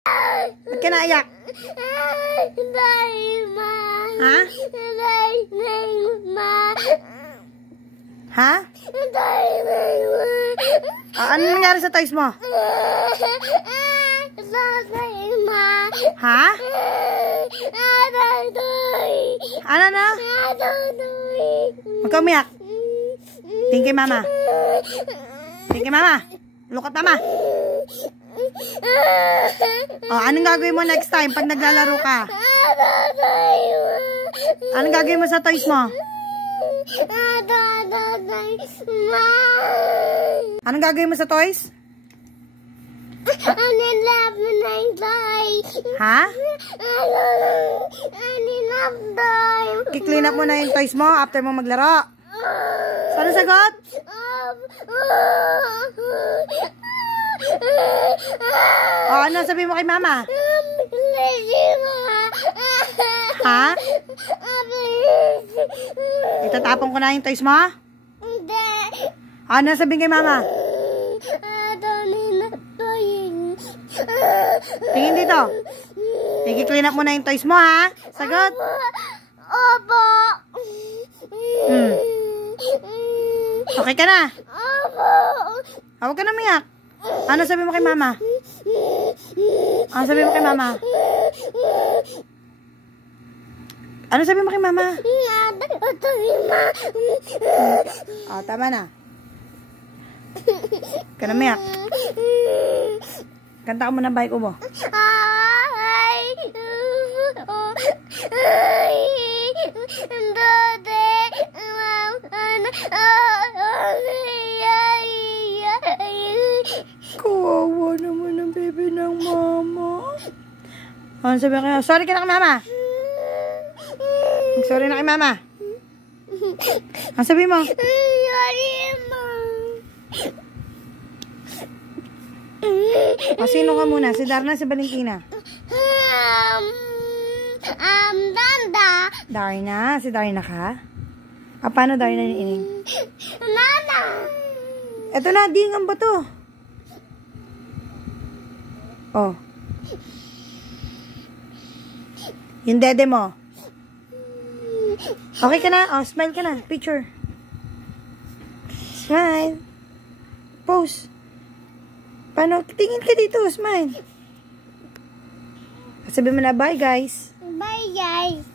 Ba't ka naiyak? Ha? Ha? Ano nangyari sa toys mo? Ha? Ano na? Huwag ka umiyak. Tingin kay mama. Tingin kay mama. Look at mama. Anong gagawin mo next time pag naglalaro ka? Anong gagawin mo sa toys mo? Anong gagawin mo sa toys? Ha? Ki-clean up mo na yung toys mo after mo maglaro. Saan sagot? Ano sabi mo kay mama? Ha? Itatapon ko na yung toys mo? Ano sabi kay mama? Tingin dito. I-clean up mo na yung toys mo, ha? Sagot? Opo. Okay ka na? Opo. Huwag ka na umiyak. Ano sabi mo kay mama? Ano sabi mo kay mama? Ano sabi mo kay mama? Tama na. Ka na umiyak. Kanta ko muna bike mo. Kawawa naman ang baby ng mama. Ano sabi mo kay sorry ka na kay mama. Sorry na kay mama. Ano sabi mo? Sorry, ma. Sino ka muna? Si Darna, si Valentina? Danda. Darna? Si Darna ka? Paano Darna yung ining? Nana. Eto na, dingan ba to? Oh. Yung dede mo. Okay ka na? Oh, smile ka na. Picture. Smile. Pose. Paano? Tingin ka dito. Smile. Sabi mo na, bye guys. Bye, guys.